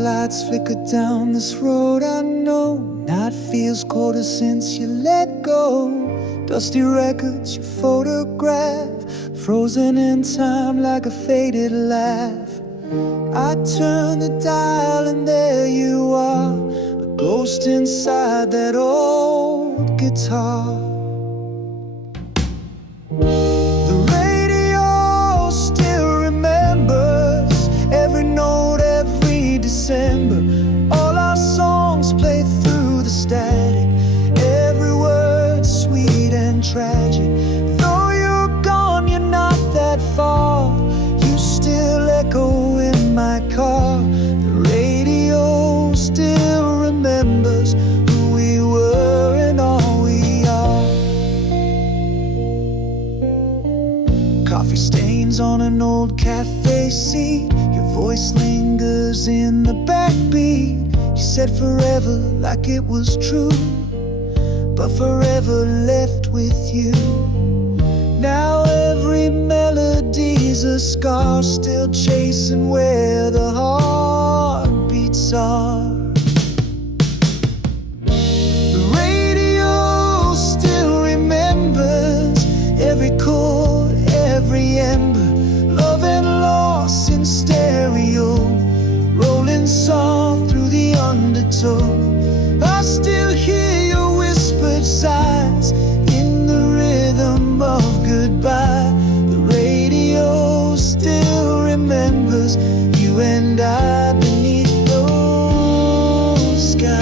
lights flicker down this road I know. Night feels colder since you let go. Dusty records you photograph, frozen in time like a faded laugh. I turn the dial and there you are, a ghost inside that old guitar. The radio still remembers every note, every December. All our songs play through the static, every word sweet and tragic. Though you're gone, you're not that far, you still echo in my car. The radio still remembers who we were and all we are. Coffee stains on an old cafe seat, your voice lingers in the backbeat. You said forever like it was true, but forever left with you. Now every melody's a scar, still chasing where the heartbeats are. The radio still remembers every chord, every ember, love and loss in stereo, rolling song through the undertow. I still hear your whispered sighs in the rhythm of goodbye. The radio still remembers you and I beneath those skies.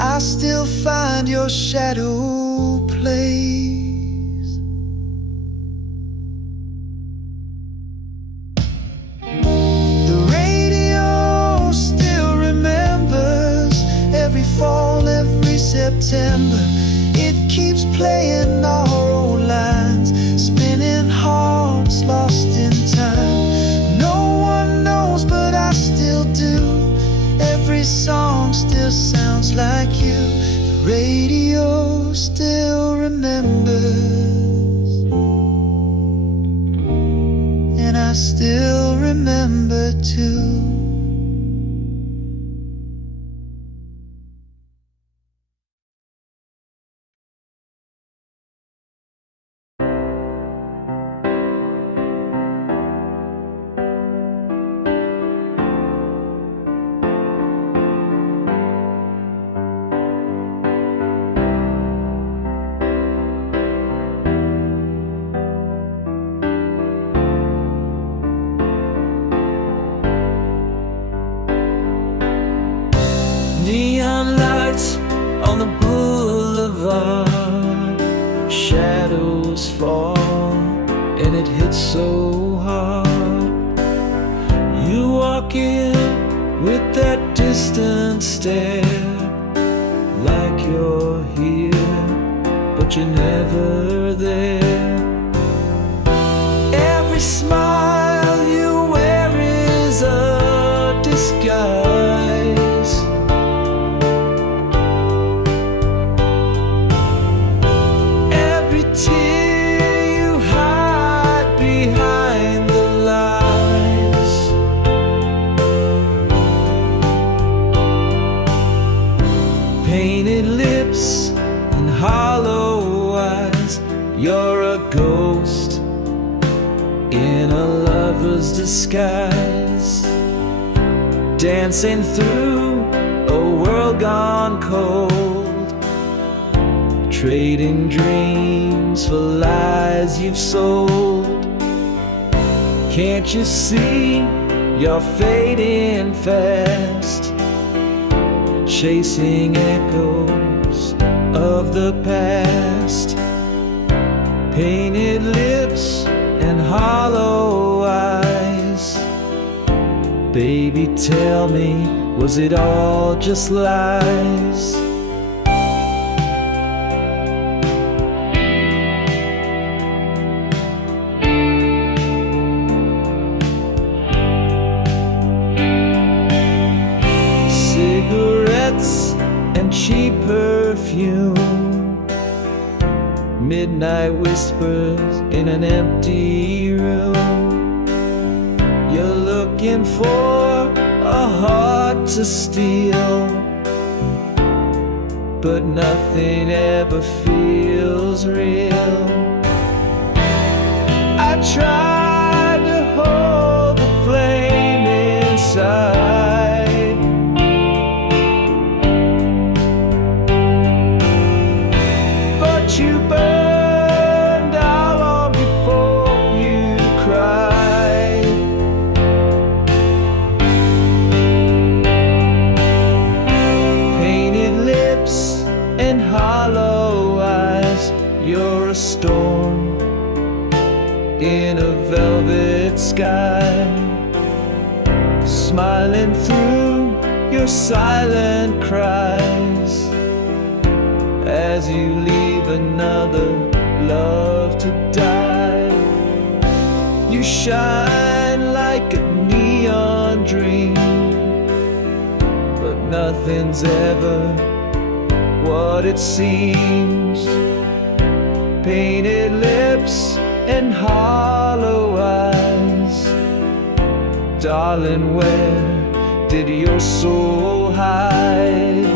I still find your shadow plays. The radio still remembers every fall, every September. It keeps playing our old lines, spinning hearts lost in time. No one knows, but I still do. Every song still sounds like you. The radio still remembers, and I still remember too. Neon lights on the boulevard, shadows fall and it hits so hard. You walk in with that distant stare, like you're here, but you're never there. Every smile you wear is a disguise. Painted lips and hollow eyes, you're a ghost in a lover's disguise, dancing through a world gone cold, trading dreams for lies you've sold. Can't you see you're fading fast, chasing echoes of the past? Painted lips and hollow eyes, baby, tell me Was it all just lies? Cigarettes and cheap perfume, midnight whispers in an empty room. You're looking for a heart to steal, but nothing ever feels real. I tried to hold the flame inside, but you burned out long before you cried. Painted lips and hollow eyes, you're a storm in a velvet sky, smiling through your silent cries as you leave another love to die. You shine like a neon dream, but nothing's ever what it seems. Painted lips and hollow eyes, darling, where did your soul hide?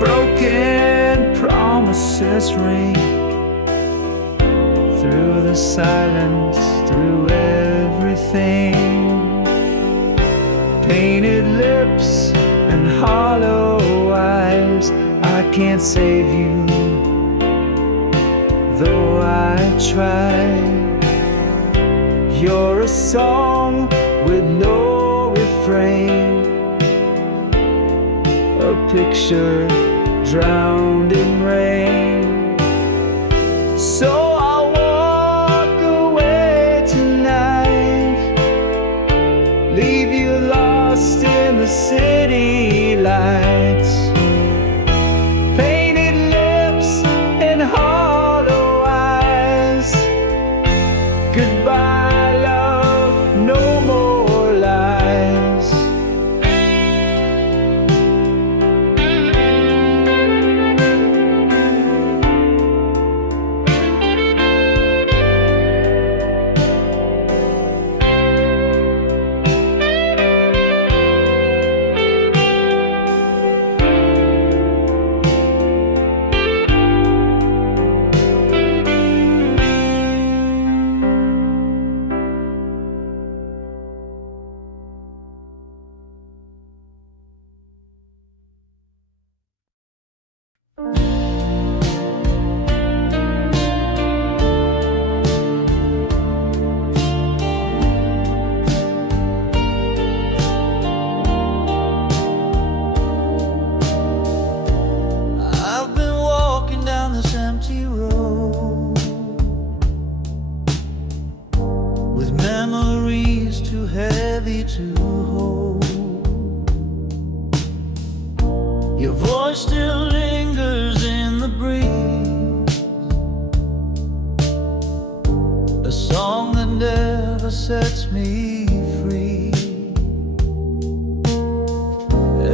Broken promises ring through the silence, through everything. Painted lips and hollow eyes, I can't save you, though I try. You're a song with no refrain, a picture drowned in rain. So I'll walk away tonight, leave you lost in the city lights. Painted lips and hollow eyes, goodbye love, no more lies. sets me free.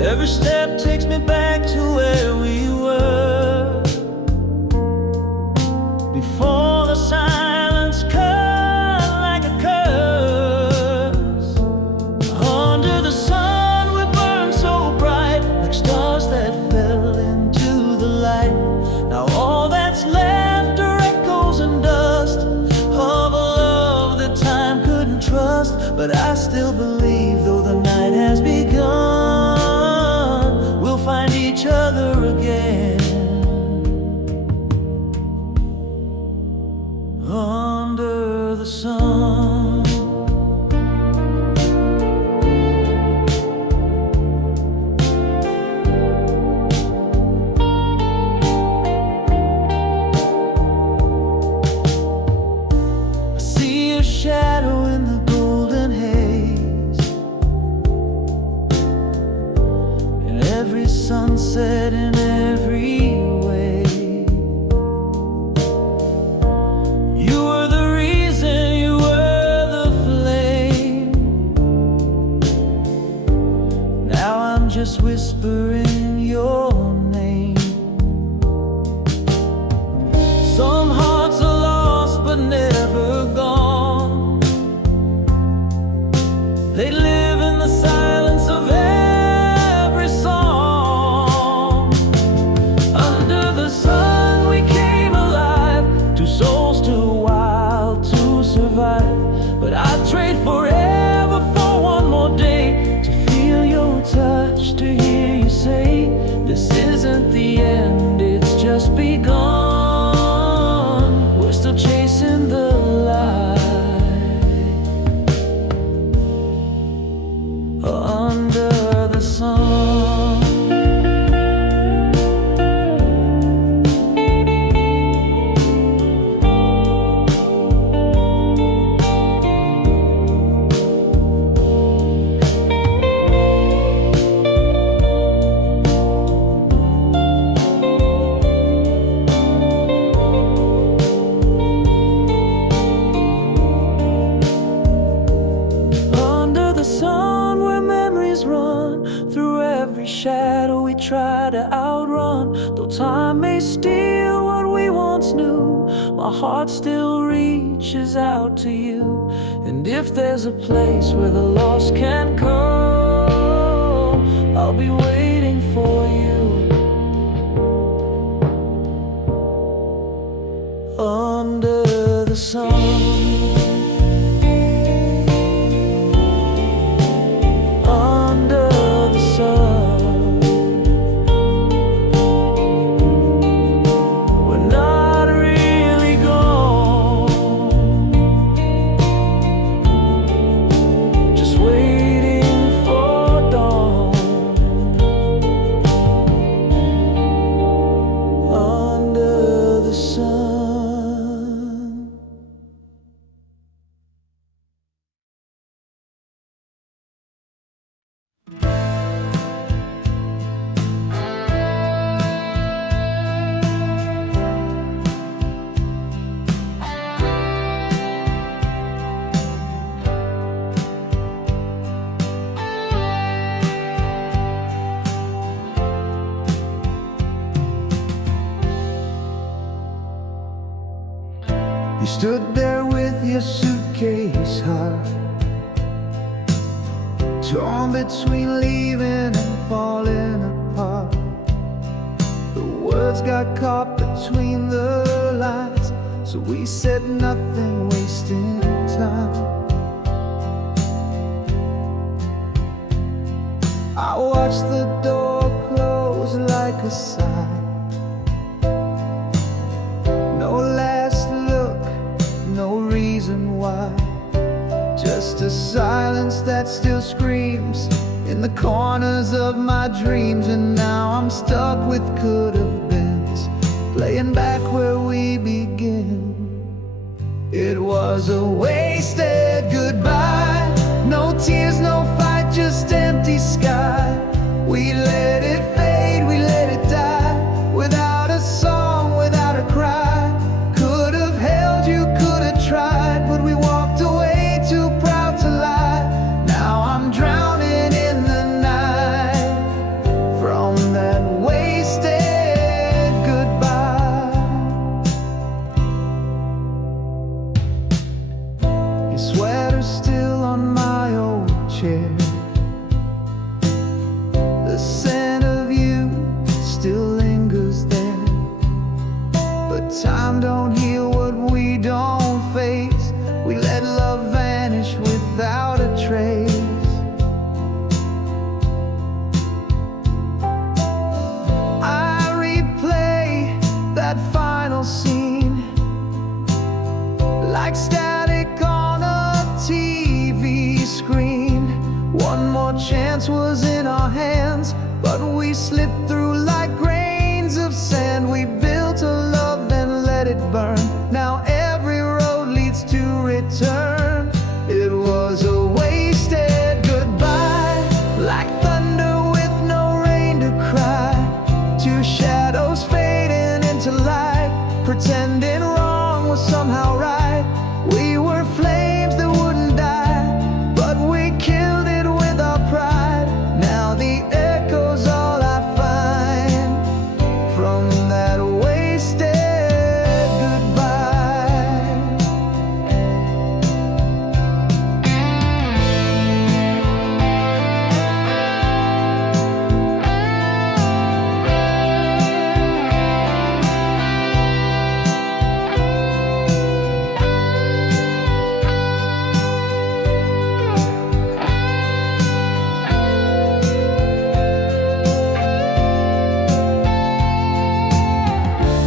Every step takes me back to where we were before the silence cut like a curse. Under the sun we burned so bright, like stars that fell into the light. Now all that's left are echoes and dust of a love that time couldn't trust. But I still believe, though the night has begun, we'll find each other again under the sun. I see a shadow in the golden haze, in every sunset, in every way. You were the reason, you were the flame. Now I'm just whispering your name. Some hearts are lost but never gone. They live in the silence of every song. Under the sun we came alive, two souls too wild to survive. But I'd trade forever for one more day, to feel your touch, to hear you say, this isn't the end, it's just begun. We're still chasing the light under the sun. Under the sun where memories run through every shadow we try to outrun. Though time may steal what we once knew, my heart still reaches out to you. And if there's a place where the lost can come, I'll be waiting for you under the sun. Under the sun, we're not really gone, just waiting for dawn. Under the sun. You stood there with your suitcase half torn between leaving and falling apart. The words got caught between the lines, so we said nothing, wasting time. I watched the door close like a sigh. No last look, no reason why, just a silence that still screams in the corners of my dreams. And now I'm stuck with could-have beens, playing back where we begin. It was a wasted goodbye, no tears, no fight, just empty sky. We let it fade, we let it die, without a song, without a cry. Could have held you, could have tried, but we walked away too proud. time don't heal what we don't face. We let love vanish without a trace. I replay that final scene like static on a TV screen. One more chance was in our hands, but we slipped through like grains of sand. We built a love and let it burn. Now every road leads to return. It was a wasted goodbye, like thunder with no rain to cry. Two shadows fading into light, pretending wrong was somehow right. We were flames that wouldn't die, but we killed it with our pride. Now the echo's all I find from that wasted goodbye.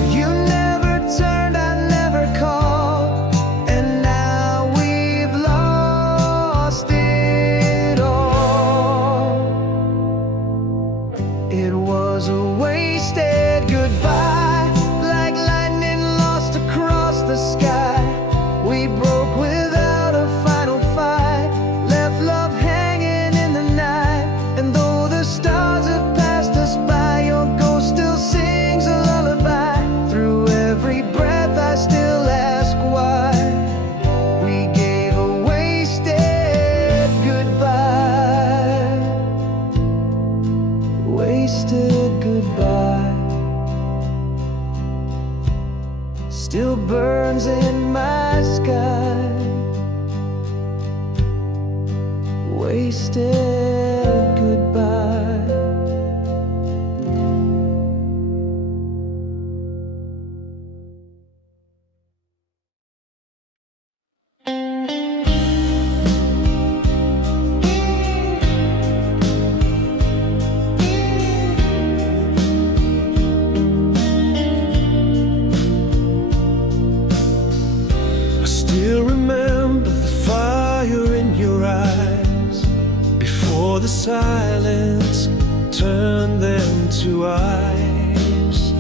You never turned, I never called, and now we've lost it all. It was a wasted goodbye, like lightning lost across the sky. We broke without a final fight, left love hanging in the night. And though the stars have passed us by, your ghost still sings a lullaby. Through every breath I still ask why we gave a wasted goodbye. Wasted goodbye still burns in my sky. Wasted goodbye. I still remember the fire in your eyes before the silence turned them to ice.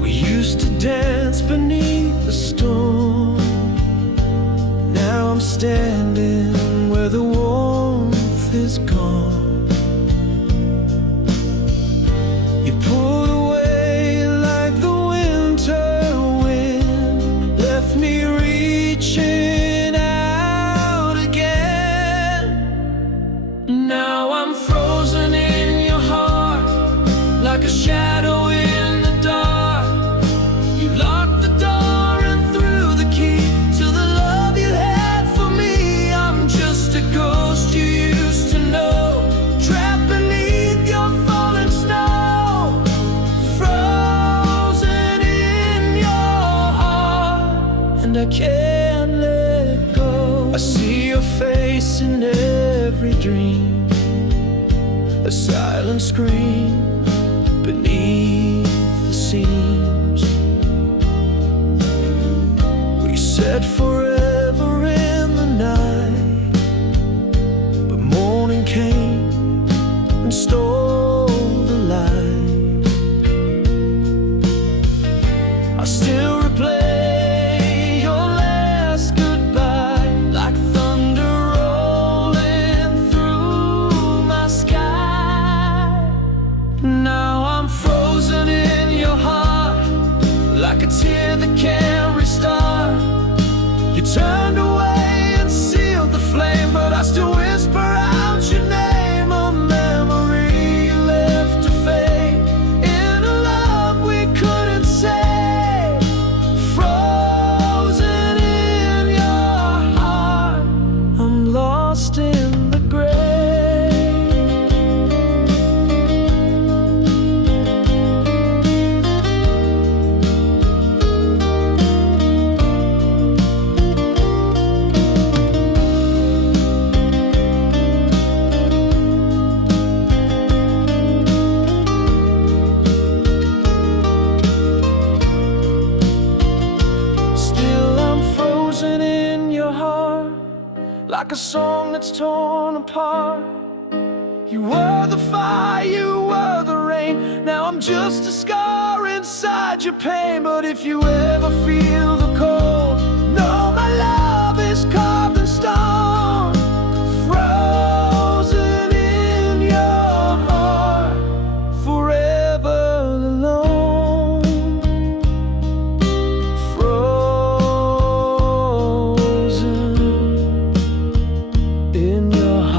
We used to dance beneath the storm. Now I'm standing where the warmth is gone. You pulled away like the winter wind, left me reaching out again. Now I'm frozen in your heart, like a shadow in the dark. You locked the door and threw the key to the love you had for me. I'm just a ghost you used to know, trapped beneath your falling snow, frozen in your heart, and I can't let go. I see your face in every dream, a silent scream beneath the seams. We said forever in the night, but morning came and stole the light. I still replay your last goodbye, like thunder rolling through my sky. Now I'm frozen in your heart, like a tear that can't restart. You like a song that's torn apart. You were the fire, you were the rain. Now I'm just a scar inside your pain. But if you ever feel the cold, know my love is carved in stone, frozen in your heart, forever alone. Frozen in your heart.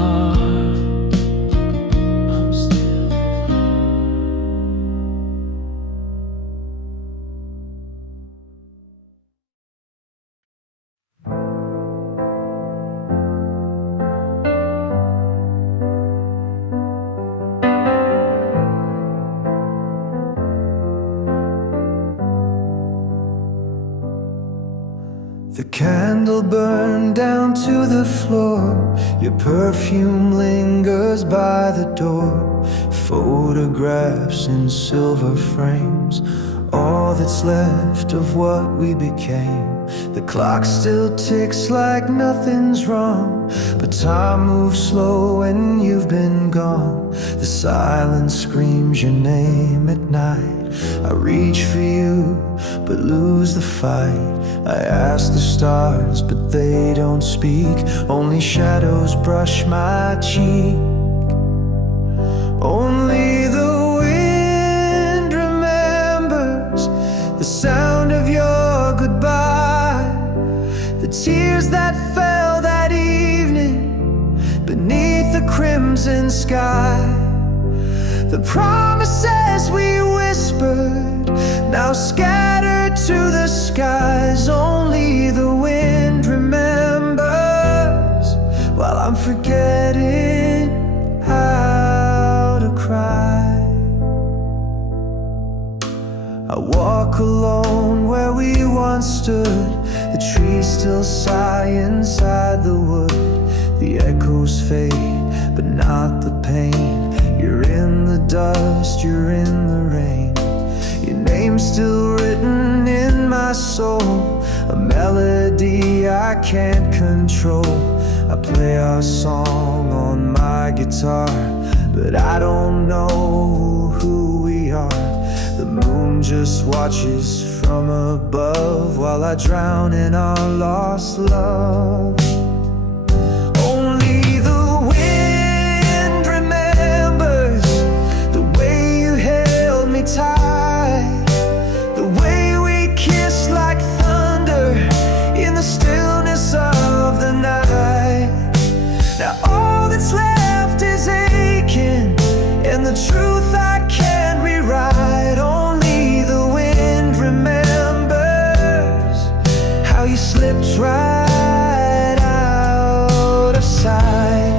The candle burned down to the floor. Your perfume lingers by the door. Photographs in silver frames, all that's left of what we became. The clock still ticks like nothing's wrong, but time moves slow when you've been gone. The silence screams your name at night. I reach for you, but lose the fight. I ask the stars, but they don't speak. Only shadows brush my cheek. Only the wind remembers the sound of your goodbye, the tears that fell that evening beneath the crimson sky, the promises we whispered, now scattered to the skies. Only the wind remembers, while I'm forgetting how to cry. I walk alone where we once stood. The trees still sigh inside the wood. The echoes fade, but not the pain. You're in the dust, you're in the rain. Your name's still written in my soul, a melody I can't control. I play our song on my guitar, but I don't know who we are. The moon just watches from above while I drown in our lost love. Only the wind remembers the way you held me tight, the way we kissed like thunder in the stillness of the night. Now all that's left is aching, and the truth I can't rewrite. Only the wind remembers how you slipped right out of sight.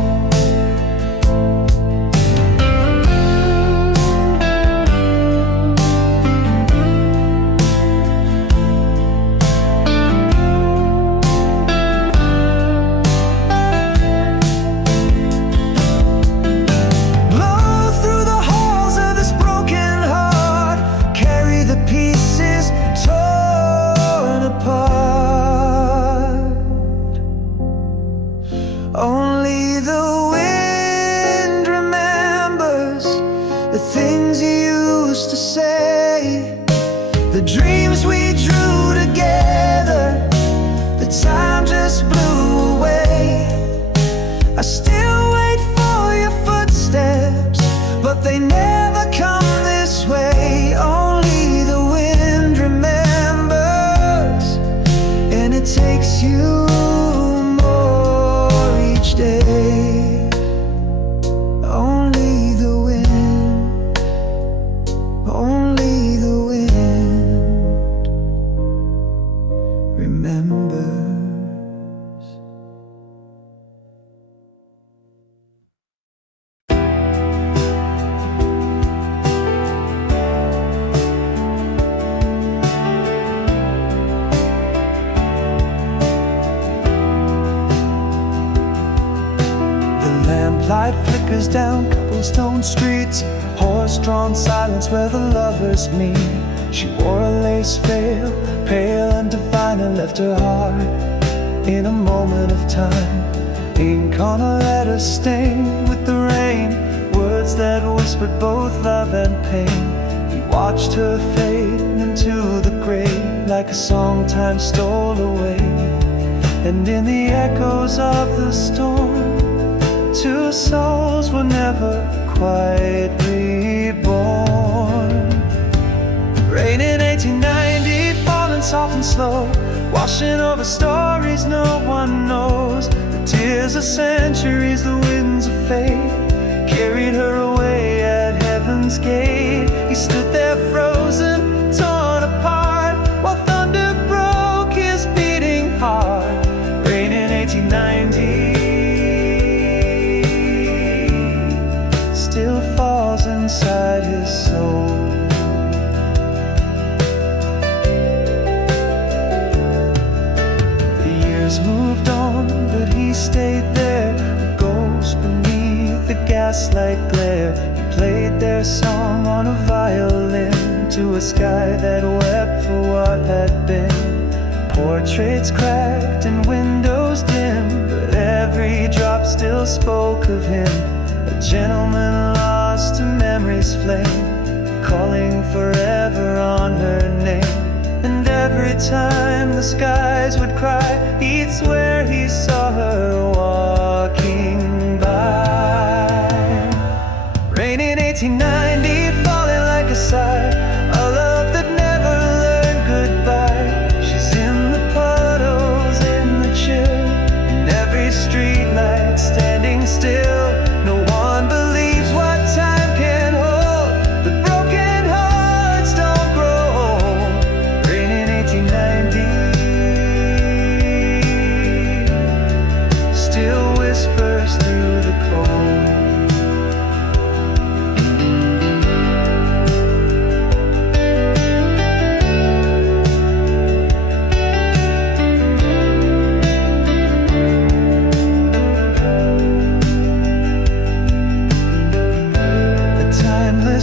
Only the wind remembers the things you used to say, the dreams we drew together, the time just blew away. I still wait for your footsteps, but they never come this way. Only the wind remembers, and it takes you day. Only the wind, only the wind remembers. Light flickers down cobblestone streets, horse-drawn silence where the lovers meet. She wore a lace veil, pale and divine, and left her heart in a moment of time. Ink on a letter stained with the rain, words that whispered both love and pain. He watched her fade into the grave like a song time stole away. And in the echoes of the storm, two souls were never quite reborn. Rain in 1890, falling soft and slow, washing over stories no one knows. The tears of centuries, the winds of fate carried her away at heaven's gate. He stood there frozen, torn apart, while thunder broke his beating heart. Rain in 1890 still falls inside his soul. The years moved on, but he stayed there, a ghost beneath the gaslight glare. He played their song on a violin to a sky that wept for what had been. Portraits cracked and windows dim, but every drop still spoke of him. A gentleman lost to memory's flame, calling forever on her name. And every time the skies would cry, he'd swear he saw her walking by. Rain in 1890, falling like a sigh, a love that never learned goodbye. She's in the puddles, in the chill, in every street light standing still. No one believes what time can hold, but broken hearts don't grow old. Rain in 1890 still whispers through the cold.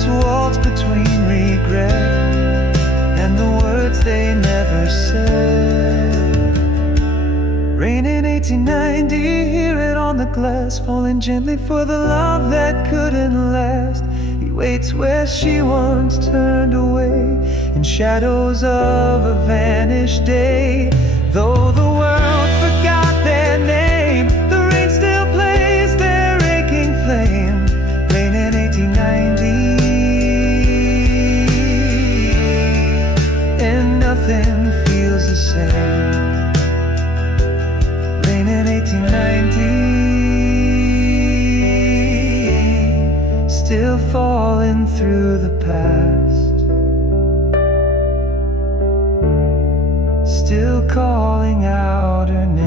Waltz between regret and the words they never said. Rain in 1890, hear it on the glass, falling gently for the love that couldn't last. He waits where she once turned away, in shadows of a vanished day. Though the world forgot their name, the rain still plays their aching flame. Rain in 1890, nothing feels the same. Rain in 1890, still falling through the past, still calling out her name.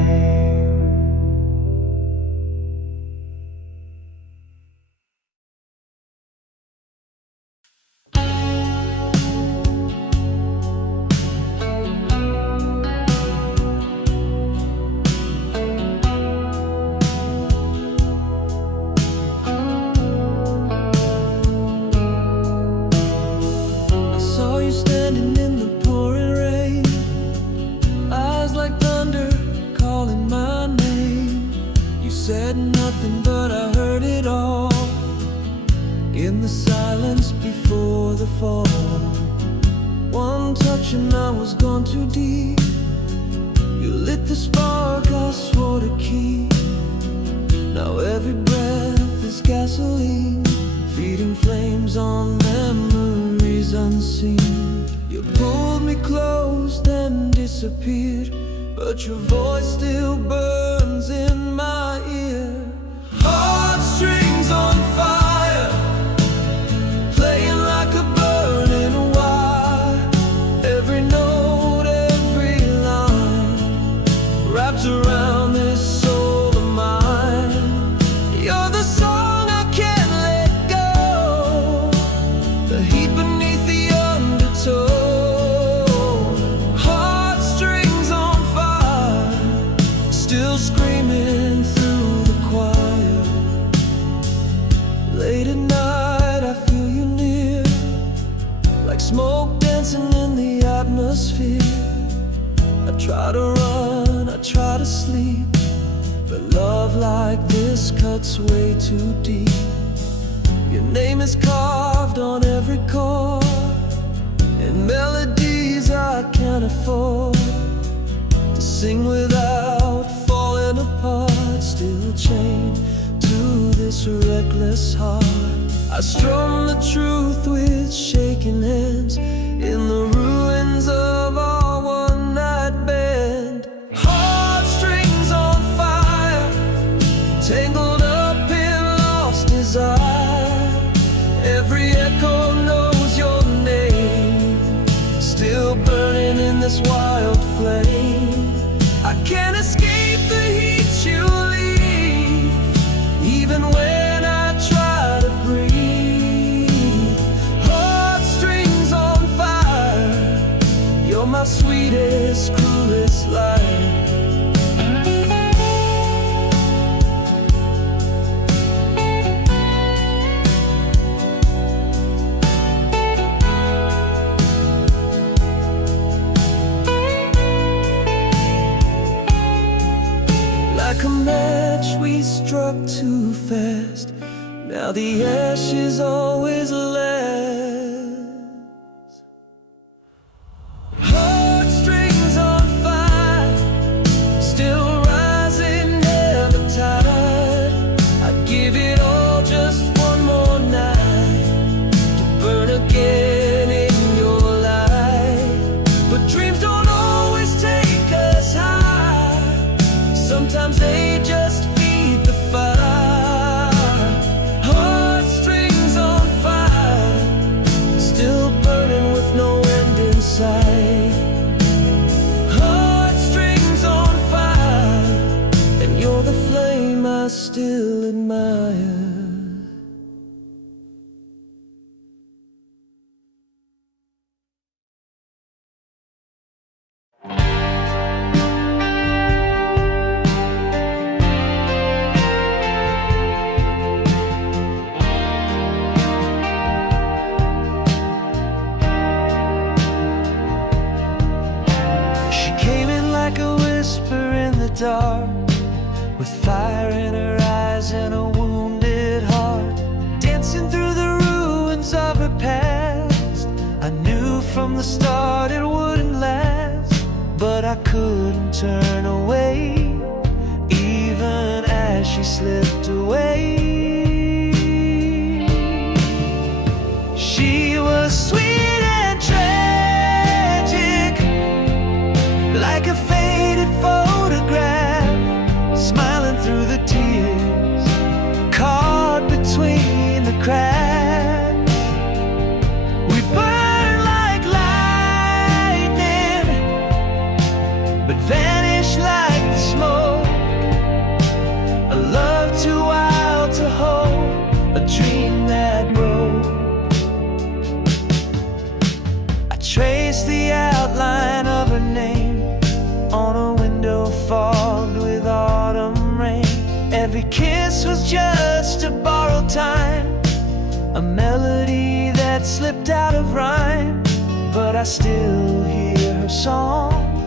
Said nothing, but I heard it all in the silence before the fall. One touch and I was gone too deep. You lit the spark I swore to keep. Now every breath is gasoline, feeding flames on memories unseen. You pulled me close, then disappeared, but your voice still burns in my ear. Heartstrings on fire, playing like a burning wire. Every note, every line wraps around this soul of mine. You're the song I can't let go, the heat beneath the undertow. Still screaming through the quiet. it's way too deep. Your name is carved on every chord, and melodies I can't afford to sing without falling apart. Still chained to this reckless heart, I strum the truth with shaking hands in the ruins of our one-night band. Heartstrings on fire, tangled up in lost desire. Every echo knows your name, still burning in this wild flame. I can't escape the heat you leave, even when I try to breathe. Heartstrings on fire, you're my sweetest, cruelest life. Like a match we struck too fast, now the ashes always last. Heartstrings on fire, still rising, never tired. I'd give it all just one more night to burn again in your light. But dreams don't always take us high, sometimes they just feed the fire. Heartstrings on fire, still burning with no end in sight. Heartstrings on fire, and you're the flame I still admire. Dark, with fire in her eyes and a wounded heart, dancing through the ruins of her past. I knew from the start it wouldn't last, but I couldn't turn away, even as she slipped away. She was sweet and tragic, like a faded photograph, smiling through the tears, caught between the cracks. We burn like lightning, but vanish like the smoke. A love too wild to hold, a dream that broke. I traced the outline of her name on a window fogged with autumn rain. Every kiss was just a borrowed time, a melody that slipped out of rhyme. But I still hear her song,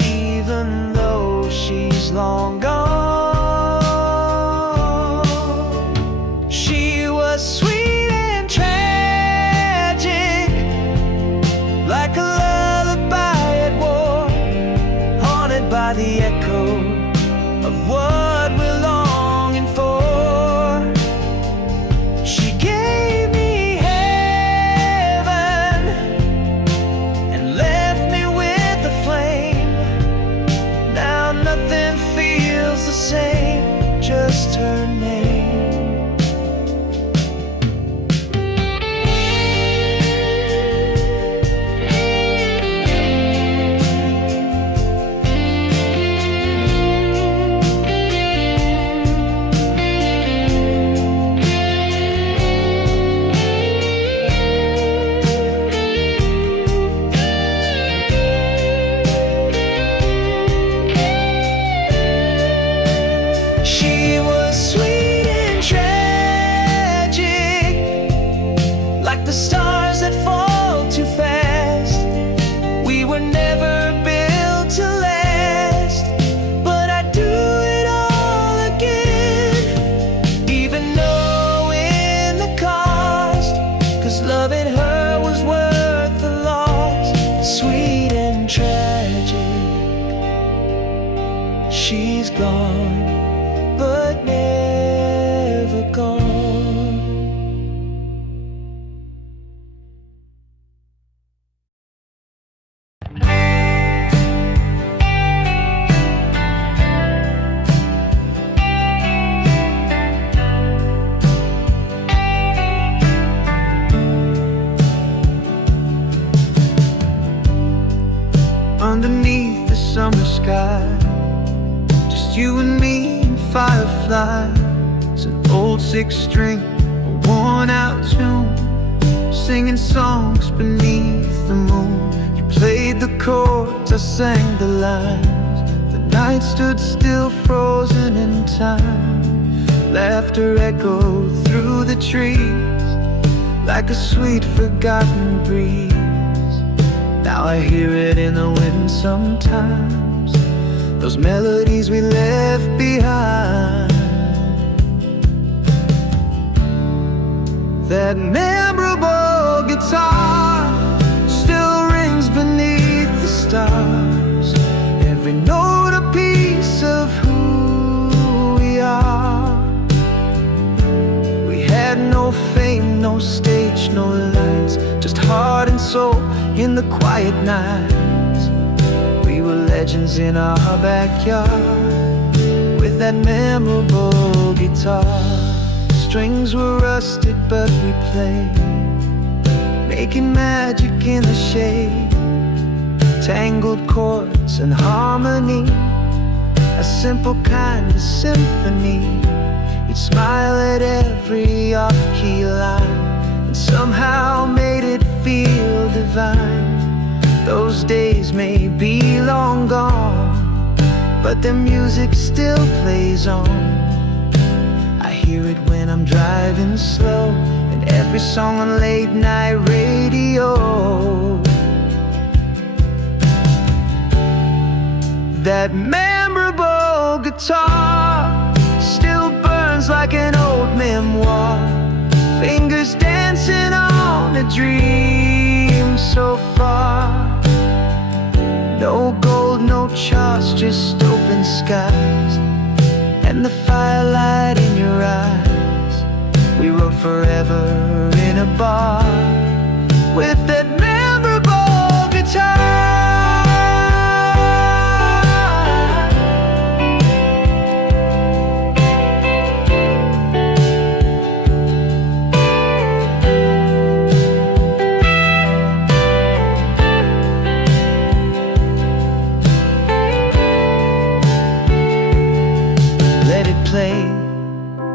even though she's long gone. She was sweet and tragic, like a lullaby at war, haunted by the echo of what we're longing for. She gave me heaven and left me with the flame. Now nothing feels the same, just her name. she's gone, but never gone. Underneath the summer sky, just you and me and fireflies, an old six-string, a worn-out tune, singing songs beneath the moon. You played the chords, I sang the lines. The night stood still, frozen in time. Laughter echoed through the trees like a sweet forgotten breeze. Now I hear it in the wind sometimes, those melodies we left behind. That memorable guitar still rings beneath the stars, every note a piece of who we are. We had no fame, no stage, no lights, just heart and soul in the quiet nights. We were legends in our backyard with that memorable guitar. Strings were rusted but we played, making magic in the shade. Tangled chords and harmony, a simple kind of symphony. You'd smile at every off-key line and somehow made it feel divine. Those days may be long gone, but the music still plays on. I hear it when I'm driving slow, and every song on late night radio. That memorable guitar still burns like an old memoir, fingers dancing on a dream so far. No gold, no charts, just open skies and the firelight in your eyes. We wrote forever in a bar with that memorable guitar.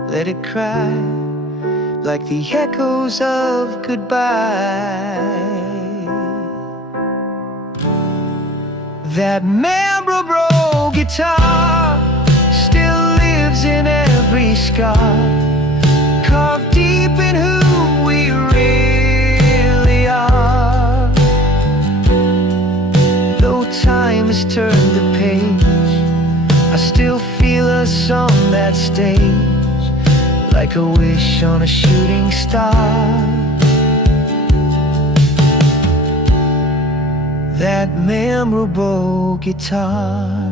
Let it cry like the echoes of goodbye. That memorable guitar still lives in every scar, carved deep in who we really are. Though time has turned the page, I still feel us on that stage, like a wish on a shooting star. That memorable guitar.